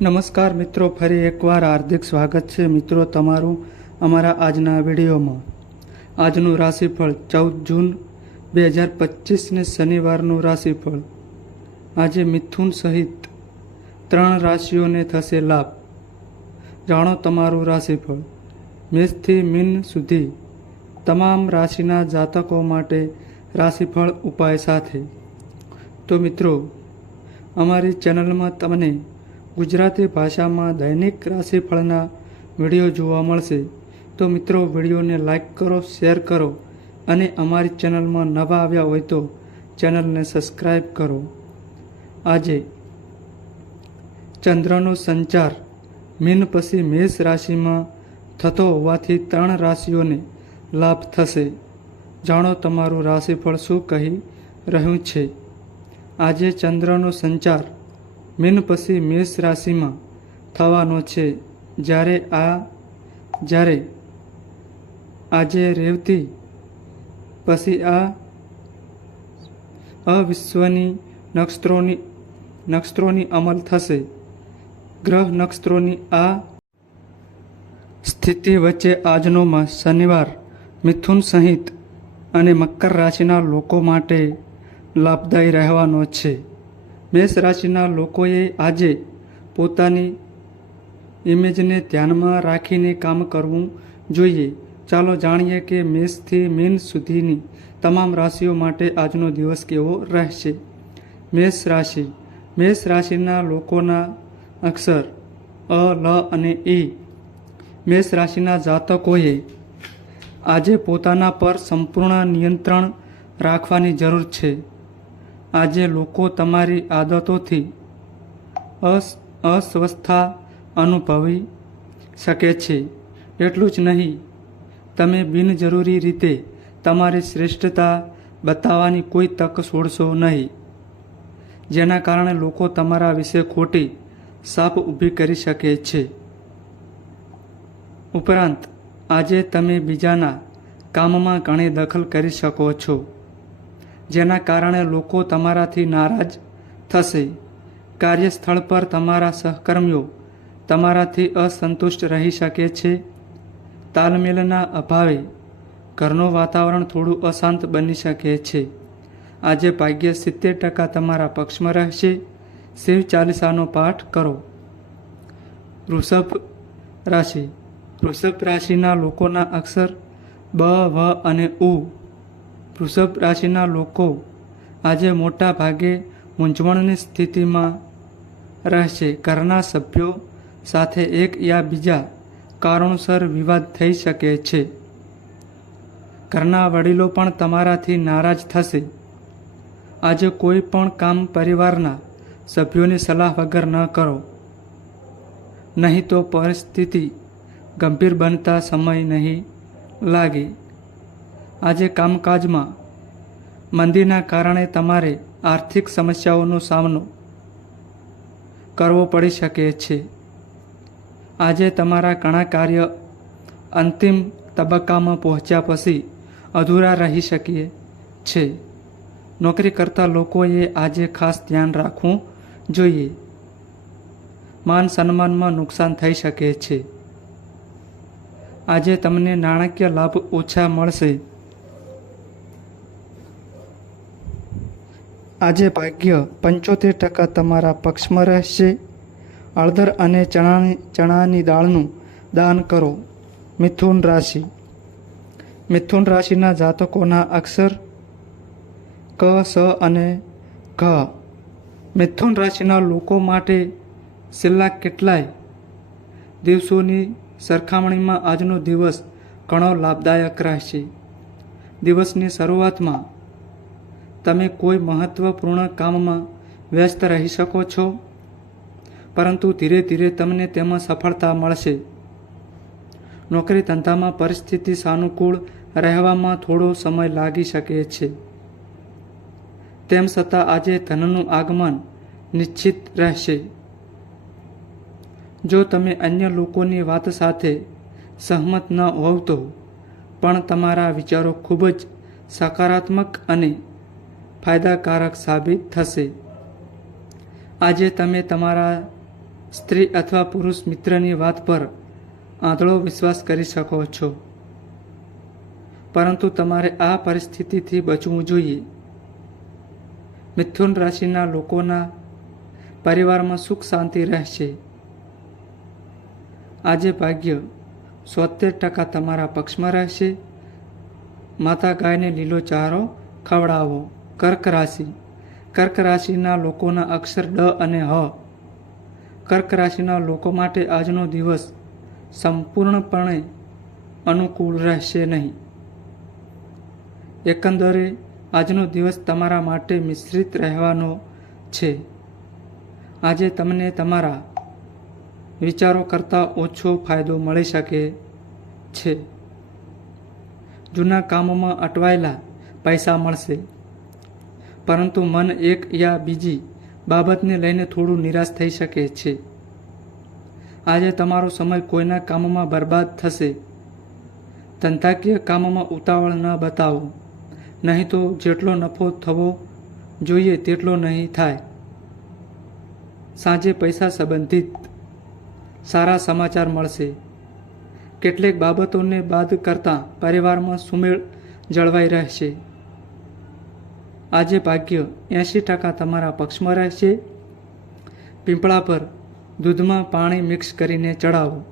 નમસ્કાર મિત્રો, ફરી એકવાર હાર્દિક સ્વાગત છે મિત્રો તમારું અમારા આજના વિડીયોમાં. આજનું રાશિફળ ચૌદ જૂન બે હજાર પચીસને શનિવારનું રાશિફળ. આજે મિથુન સહિત ત્રણ રાશિઓને થશે લાભ. જાણો તમારું રાશિફળ. મેષથી મીન સુધી તમામ રાશિના જાતકો માટે રાશિફળ ઉપાય સાથે. તો મિત્રો, અમારી ચેનલમાં તમને ગુજરાતી ભાષામાં દૈનિક રાશિફળના વીડિયો જોવા મળશે. તો મિત્રો, વિડીયોને લાઈક કરો, શેર કરો અને અમારી ચેનલમાં નવા આવ્યા હોય તો ચેનલને સબસ્ક્રાઈબ કરો. આજે ચંદ્રનો સંચાર મીન પછી મેષ રાશિમાં થતો હોવાથી ત્રણ રાશિઓને લાભ થશે. જાણો તમારું રાશિફળ શું કહી રહ્યું છે? આજે ચંદ્રનો સંચાર મીન પછી મેષ રાશિમાં થવાનો છે. જ્યારે આ, જ્યારે આજે રેવતી પછી આ અવિશ્વની નક્ષત્રોની નક્ષત્રોની અમલ થશે. ગ્રહ નક્ષત્રોની આ સ્થિતિ વચ્ચે આજનોમાં શનિવાર, મિથુન સહિત અને મકર રાશિના લોકો માટે લાભદાયી રહેવાનો છે. મેષ રાશિના લોકોએ આજે પોતાની ઇમેજને ધ્યાનમાં રાખીને કામ કરવું જોઈએ. ચાલો જાણીએ કે મેષથી મીન સુધીની તમામ રાશિઓ માટે આજનો દિવસ કેવો રહેશે? મેષ રાશિ. મેષ રાશિના લોકોના અક્ષર અ, લ અને ઈ મેષ રાશિના જાતકોએ આજે પોતાના પર સંપૂર્ણ નિયંત્રણ રાખવાની જરૂર છે. આજે લોકો તમારી આદતોથી અસ, અસ્વસ્થતા અનુભવી શકે છે. એટલું જ નહીં, તમે બિનજરૂરી રીતે તમારી શ્રેષ્ઠતા બતાવવાની કોઈ તક છોડશો નહીં. જેના કારણે લોકો તમારા વિશે ખોટી સાપ ઊભી કરી શકે છે. ઉપરાંત, આજે તમે બીજાના કામમાં ઘણી દખલ કરી શકો છો. જેના કારણે લોકો તમારાથી નારાજ થશે. કાર્યસ્થળ પર તમારા સહકર્મીઓ તમારાથી અસંતુષ્ટ રહી શકે છે. તાલમેલના અભાવે ઘરનું વાતાવરણ થોડું અશાંત બની શકે છે. આજે ભાગ્ય સિત્તેર ટકા તમારા પક્ષમાં રહેશે. શિવ ચાલીસાનો પાઠ કરો. વૃષભ રાશિ. વૃષભ રાશિના લોકોના અક્ષર બ, વ અને ઉ વૃષભ રાશિના લોકો આજે મોટા ભાગે મૂંઝવણની સ્થિતિમાં રહેશે. ઘરના સભ્યો સાથે એક યા બીજા કારણોસર વિવાદ થઈ શકે છે. ઘરના વડીલો પણ તમારાથી નારાજ થશે. આજે કોઈ પણ કામ પરિવારના સભ્યોની સલાહ વગર ન કરો. નહીં તો પરિસ્થિતિ ગંભીર બનતા સમય નહીં લાગે. આજે કામકાજમાં મંદીના કારણે તમારે આર્થિક સમસ્યાઓનો સામનો કરવો પડી શકે છે. આજે તમારા ઘણા કાર્ય અંતિમ તબક્કામાં પહોંચ્યા પછી અધૂરા રહી શકીએ છે. નોકરી કરતા લોકોએ આજે ખાસ ધ્યાન રાખવું જોઈએ. માન સન્માનમાં નુકસાન થઈ શકે છે. આજે તમને નાણાકીય લાભ ઓછા મળશે. આજે ભાગ્ય પંચોતેર ટકા તમારા પક્ષમાં રહેશે. હળદર અને ચણાની ચણાની દાળનું દાન કરો. મિથુન રાશિ. મિથુન રાશિના જાતકોના અક્ષર ક, સ અને ઘ. મિથુન રાશિના લોકો માટે છેલ્લા કેટલાય દિવસોની સરખામણીમાં આજનો દિવસ ઘણો લાભદાયક રહેશે. દિવસની શરૂઆતમાં તમે કોઈ મહત્ત્વપૂર્ણ કામમાં વ્યસ્ત રહી શકો છો? પરંતુ ધીરે ધીરે તમને તેમાં સફળતા મળશે. નોકરી ધંધામાં પરિસ્થિતિ સાનુકૂળ રહેવામાં થોડો સમય લાગી શકે છે. તેમ છતાં આજે ધનનું આગમન નિશ્ચિત રહેશે. જો તમે અન્ય લોકોની વાત સાથે સહમત ન હોવ તો પણ તમારા વિચારો ખૂબ જ સકારાત્મક અને ફાયદાકારક સાબિત થશે. આજે તમે તમારા સ્ત્રી અથવા પુરુષ મિત્રની વાત પર આંધળો વિશ્વાસ કરી શકો છો. પરંતુ તમારે આ પરિસ્થિતિથી બચવું જોઈએ. મિથુન રાશિના લોકોના પરિવારમાં સુખ શાંતિ રહેશે. આજે ભાગ્ય સોતેર ટકા તમારા પક્ષમાં રહેશે. માતા ગાયને લીલો ચારો ખવડાવો. કર્ક રાશિ. કર્ક રાશિના લોકોના અક્ષર ડ અને હ. કર્ક રાશિના લોકો માટે આજનો દિવસ સંપૂર્ણપણે અનુકૂળ રહેશે નહીં. એકંદરે, આજનો દિવસ તમારા માટે મિશ્રિત રહેવાનો છે. આજે તમને તમારા વિચારો કરતાં ઓછો ફાયદો મળી શકે છે. જૂના કામોમાં અટવાયેલા પૈસા મળશે. પરંતુ મન એક યા બીજી બાબતને લઈને થોડું નિરાશ થઈ શકે છે. આજે તમારો સમય કોઈના કામમાં બરબાદ થશે. ધંધાકીય કામમાં ઉતાવળ ન બતાવો. નહીં તો જેટલો નફો થવો જોઈએ તેટલો નહીં થાય. સાંજે પૈસા સંબંધિત સારા સમાચાર મળશે. કેટલીક બાબતોને બાદ કરતાં પરિવારમાં સુમેળ જળવાઈ રહેશે. આજે ભાગ્ય એંશી ટકા તમારા પક્ષમાં રહેશે. પીંપળા પર દૂધમાં પાણી મિક્સ કરીને ચડાવો.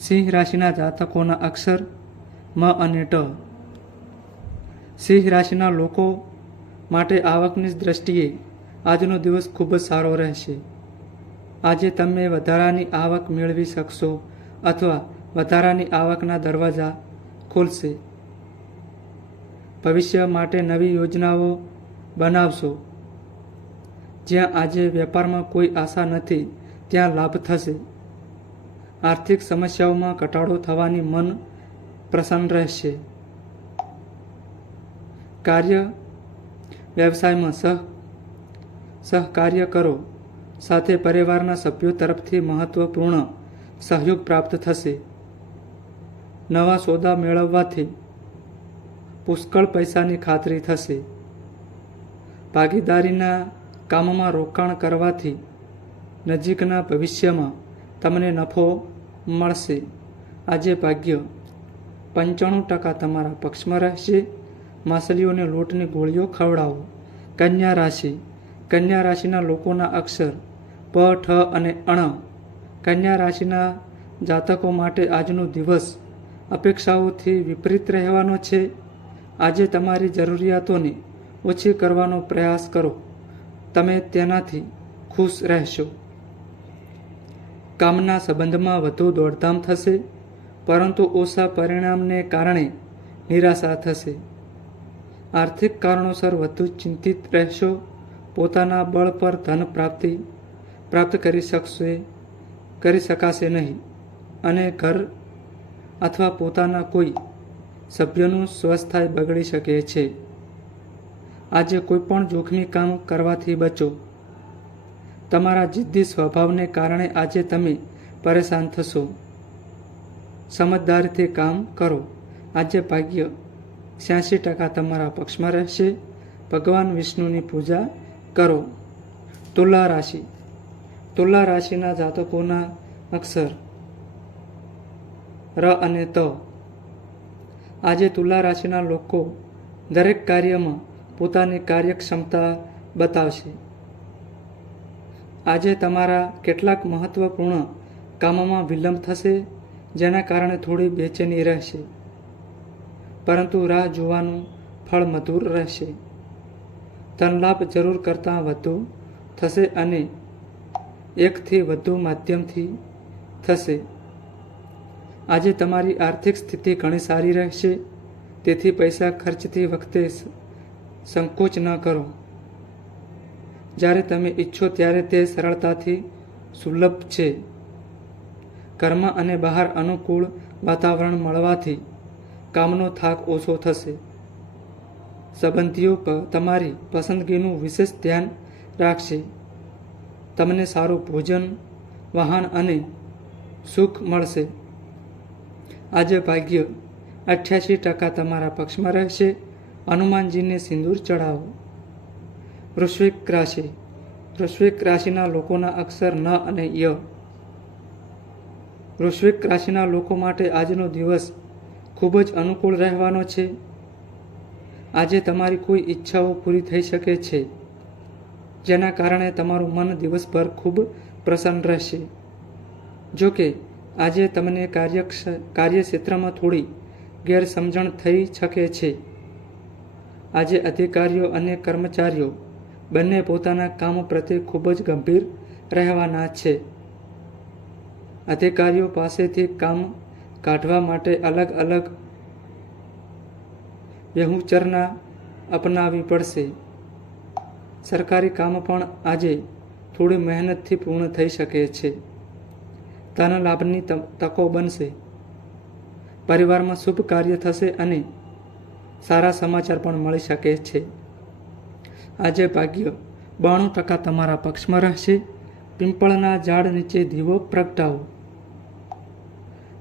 સિંહ રાશિના જાતકોના અક્ષર મ અને ટ. સિંહ રાશિના લોકો માટે આવકની દ્રષ્ટિએ આજનો દિવસ ખૂબ જ સારો રહેશે. આજે તમે વધારાની આવક મેળવી શકશો અથવા વધારાની આવકના દરવાજા ખોલશે. ભવિષ્ય માટે નવી યોજનાઓ બનાવશો. જ્યાં આજે વેપારમાં કોઈ આશા નથી, ત્યાં લાભ થશે. આર્થિક સમસ્યાઓમાં ઘટાડો થવાની મન પ્રસન્ન રહેશે. કાર્ય વ્યવસાયમાં સહ, સહકાર્ય કરો. સાથે પરિવારના સભ્યો તરફથી મહત્વપૂર્ણ સહયોગ પ્રાપ્ત થશે. નવા સોદા મેળવવાથી પુષ્કળ પૈસાની ખાતરી થશે. ભાગીદારીના કામમાં રોકાણ કરવાથી નજીકના ભવિષ્યમાં તમને નફો મળશે. આજે ભાગ્ય પંચાણું ટકા તમારા પક્ષમાં રહેશે. માછલીઓને લોટની ગોળીઓ ખવડાવો. કન્યા રાશિ. કન્યા રાશિના લોકોના અક્ષર પ, ઠ અને અણ. કન્યા રાશિના જાતકો માટે આજનો દિવસ અપેક્ષાઓથી વિપરીત રહેવાનો છે. આજે તમારી જરૂરિયાતોને ઓછી કરવાનો પ્રયાસ કરો. તમે તેનાથી ખુશ રહેશો. કામના સંબંધમાં વધુ દોડધામ થશે, પરંતુ ઓછા પરિણામને કારણે નિરાશા થશે. આર્થિક કારણોસર વધુ ચિંતિત રહેશો. પોતાના બળ પર ધન પ્રાપ્તિ પ્રાપ્ત કરી શકશે, કરી શકાશે નહીં. અને ઘર અથવા પોતાના કોઈ સભ્યનું સ્વસ્થાય બગડી શકે છે. આજે કોઈ પણ જોખમી કામ કરવાથી બચો. તમારા જિદ્દી સ્વભાવને કારણે આજે તમે પરેશાન થશો. સમજદારીથી કામ કરો. આજે ભાગ્ય છ્યાસી ટકા તમારા પક્ષમાં રહેશે. ભગવાન વિષ્ણુની પૂજા કરો. તુલા રાશિ. તુલા રાશિના જાતકોના અક્ષર ર અને ત. આજે તુલા રાશિના લોકો દરેક કાર્યમાં પોતાની કાર્યક્ષમતા બતાવશે. આજે તમારા કેટલાક મહત્વપૂર્ણ કામોમાં વિલંબ થશે, જેના કારણે થોડી બેચેની રહેશે. પરંતુ રાહ જોવાનું ફળ મધુર રહેશે. ધનલાભ જરૂર કરતાં વધુ થશે અને એકથી વધુ માધ્યમથી થશે. આજે તમારી આર્થિક સ્થિતિ ઘણી સારી રહેશે. તેથી પૈસા ખર્ચતી વખતે સંકોચ ન કરો. જ્યારે તમે ઈચ્છો ત્યારે તે સરળતાથી સુલભ છે. ઘરમાં અને બહાર અનુકૂળ વાતાવરણ મળવાથી કામનો થાક ઓછો થશે. સંબંધીઓ તમારી પસંદગીનું વિશેષ ધ્યાન રાખશે. તમને સારું ભોજન, વાહન અને સુખ મળશે. આજે ભાગ્ય અઠ્યાસી ટકા તમારા પક્ષમાં રહેશે. હનુમાનજીને સિંદૂર ચઢાવો. વૃશ્વિક રાશિ. વૃશ્વિક રાશિના લોકોના અક્ષર ન અને ય. વૃશ્વિક રાશિના લોકો માટે આજનો દિવસ ખૂબ જ અનુકૂળ રહેવાનો છે. આજે તમારી કોઈ ઈચ્છાઓ પૂરી થઈ શકે છે, જેના કારણે તમારું મન દિવસભર ખૂબ પ્રસન્ન રહેશે. જો કે આજે તમને કાર્ય કાર્યક્ષેત્રમાં થોડી ગેરસમજણ થઈ શકે છે. આજે અધિકારીઓ અને કર્મચારીઓ બંને પોતાના કામ પ્રત્યે ખૂબ જ ગંભીર રહેવાના છે. અધિકારીઓ પાસેથી કામ કાઢવા માટે અલગ અલગ વ્યહુચરના અપનાવી પડશે. સરકારી કામ પણ આજે થોડી મહેનતથી પૂર્ણ થઈ શકે છે. ધન લાભની તકો બનશે. પરિવારમાં શુભ કાર્ય થશે અને સારા સમાચાર પણ મળી શકે છે. આજે ભાગ્ય, બાણું ટકા તમારા પક્ષમાં રહેશે. પિંપળના ઝાડ નીચે દીવો પ્રગટાવો.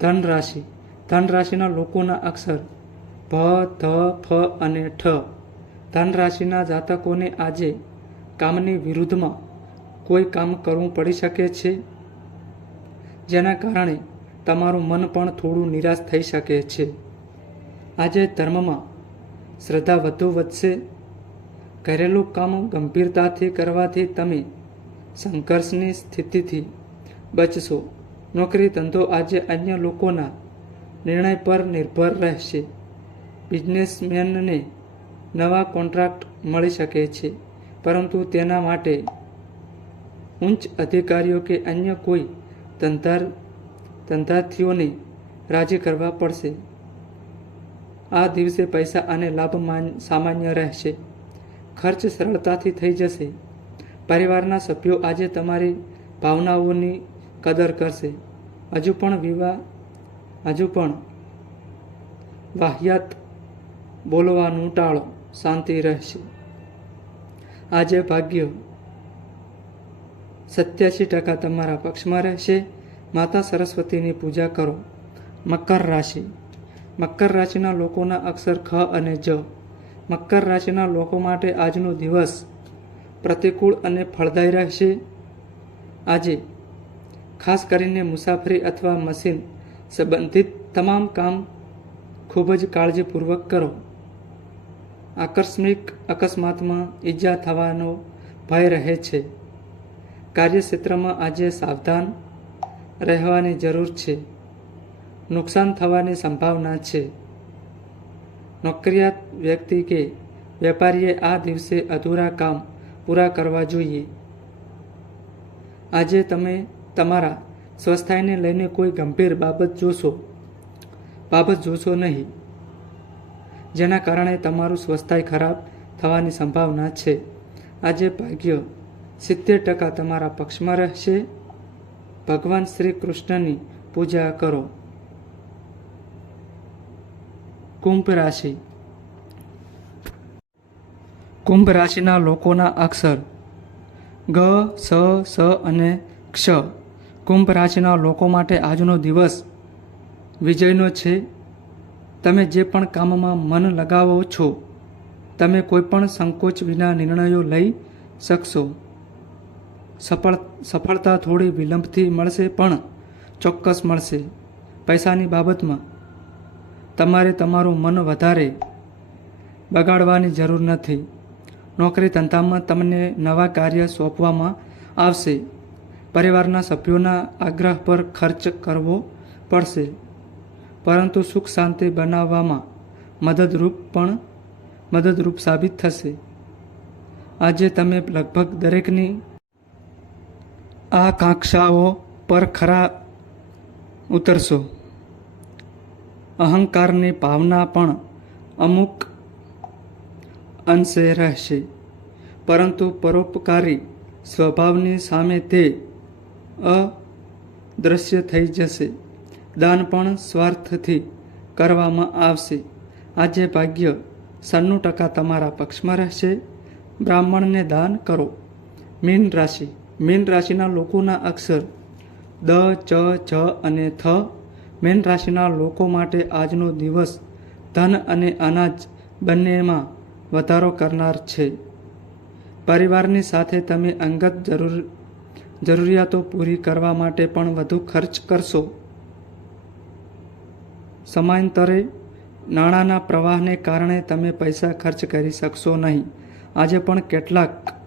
ધન રાશિ ધન રાશિના લોકોના અક્ષર ભ, ધ, ફ અને ઠ. ધન રાશિના જાતકોને આજે કામની વિરુદ્ધમાં કોઈ કામ કરવું પડી શકે છે. જેના કારણે તમારું મન પણ થોડું નિરાશ થઈ શકે છે. આજે ધર્મમાં શ્રદ્ધા વધુ વધશે. ઘરેલું કામ ગંભીરતાથી કરવાથી તમે સંઘર્ષની સ્થિતિથી બચશો. નોકરી ધંધો આજે અન્ય લોકોના નિર્ણય પર નિર્ભર રહેશે. બિઝનેસમેનને નવા કોન્ટ્રાક્ટ મળી શકે છે, પરંતુ તેના માટે ઉચ્ચ અધિકારીઓ કે અન્ય કોઈ ધંધાર, ધંધાર્થીઓને રાજી કરવા પડશે. આ દિવસે પૈસા અને લાભ માન- સામાન્ય રહેશે. ખર્ચ સરળતાથી થઈ જશે. પરિવારના સભ્યો આજે તમારી ભાવનાઓની કદર કરશે. હજુ પણ વિવાહ, હજુ પણ વાહિયાત બોલવાનું ટાળો, શાંતિ રહેશે. આજે ભાગ્ય સત્યાસી ટકા તમારા પક્ષમાં રહેશે. માતા સરસ્વતીની પૂજા કરો. મકર રાશિ. મકર રાશિના લોકોના અક્ષર ખ અને જ. મકર રાશિના લોકો માટે આજનો દિવસ પ્રતિકૂળ અને ફળદાયી રહેશે. આજે ખાસ કરીને મુસાફરી અથવા મશીન સંબંધિત તમામ કામ ખૂબ જ કાળજીપૂર્વક કરો. આકસ્મિક અકસ્માતમાં ઈજા થવાનો ભય રહે છે. કાર્યક્ષેત્રમાં આજે સાવધાન રહેવાની જરૂર છે. નુકસાન થવાની સંભાવના છે. નોકરિયાત વ્યક્તિ કે વેપારીએ આ દિવસે અધૂરા કામ પૂરા કરવા જોઈએ. આજે તમે તમારા સ્વસ્થાયને લઈને કોઈ ગંભીર બાબત જોશો. બાબત જોશો નહીં. જેના કારણે તમારું સ્વસ્થાય ખરાબ થવાની સંભાવના છે. આજે ભાગ્ય સિત્તેર ટકા તમારા પક્ષમાં રહેશે. ભગવાન શ્રી કૃષ્ણની પૂજા કરો. કુંભ રાશિ. કુંભ રાશિના લોકોના અક્ષર ગ, સ સ અને ક્ષ. કુંભ રાશિના લોકો માટે આજનો દિવસ વિજયનો છે. તમે જે પણ કામમાં મન લગાવો છો, તમે કોઈપણ સંકોચ વિના નિર્ણયો લઈ શકશો. સફળ સફળતા થોડી વિલંબથી મળશે પણ ચોક્કસ મળશે. પૈસાની બાબતમાં તમારે તમારું મન વધારે બગાડવાની જરૂર નથી. નોકરી ધંધામાં તમને નવા કાર્ય સોંપવામાં આવશે. પરિવારના સભ્યોના આગ્રહ પર ખર્ચ કરવો પડશે. પરંતુ સુખ શાંતિ બનાવવામાં મદદરૂપ પણ મદદરૂપ સાબિત થશે. આજે તમે લગભગ દરેકની આકાંક્ષાઓ પર ખરા ઉતરશો. અહંકારની ભાવના પણ અમુક અંશે રહેશે. પરંતુ પરોપકારી સ્વભાવની સામે તે અદ્રશ્ય થઈ જશે. દાન પણ સ્વાર્થથી કરવામાં આવશે. આજે ભાગ્ય સન્નું ટકા તમારા પક્ષમાં રહેશે. બ્રાહ્મણને દાન કરો. મીન રાશિ. મીન રાશિના લોકોના અક્ષર દ, ચ જ અને થ મીન રાશિના લોકો માટે આજનો દિવસ ધન અને અનાજ બંનેમાં વધારો કરનાર છે. પરિવારની સાથે તમે અંગત જરૂર, જરૂરિયાતો પૂરી કરવા માટે પણ વધુ ખર્ચ કરશો. સમાંતરે નાણાંના પ્રવાહને કારણે તમે પૈસા ખર્ચ કરી શકશો નહીં. આજે પણ કેટલાક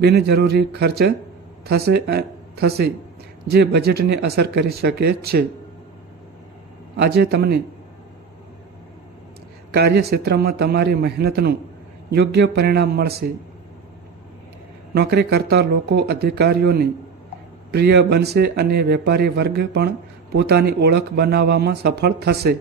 બિનજરૂરી ખર્ચ થશે થશે, જે બજેટને અસર કરી શકે છે. આજે તમને કાર્યક્ષેત્રમાં તમારી મહેનતનું યોગ્ય પરિણામ મળશે. નોકરી કરતા લોકો અધિકારીઓની પ્રિય બનશે અને વેપારી વર્ગ પણ પોતાની ઓળખ બનાવવામાં સફળ થશે.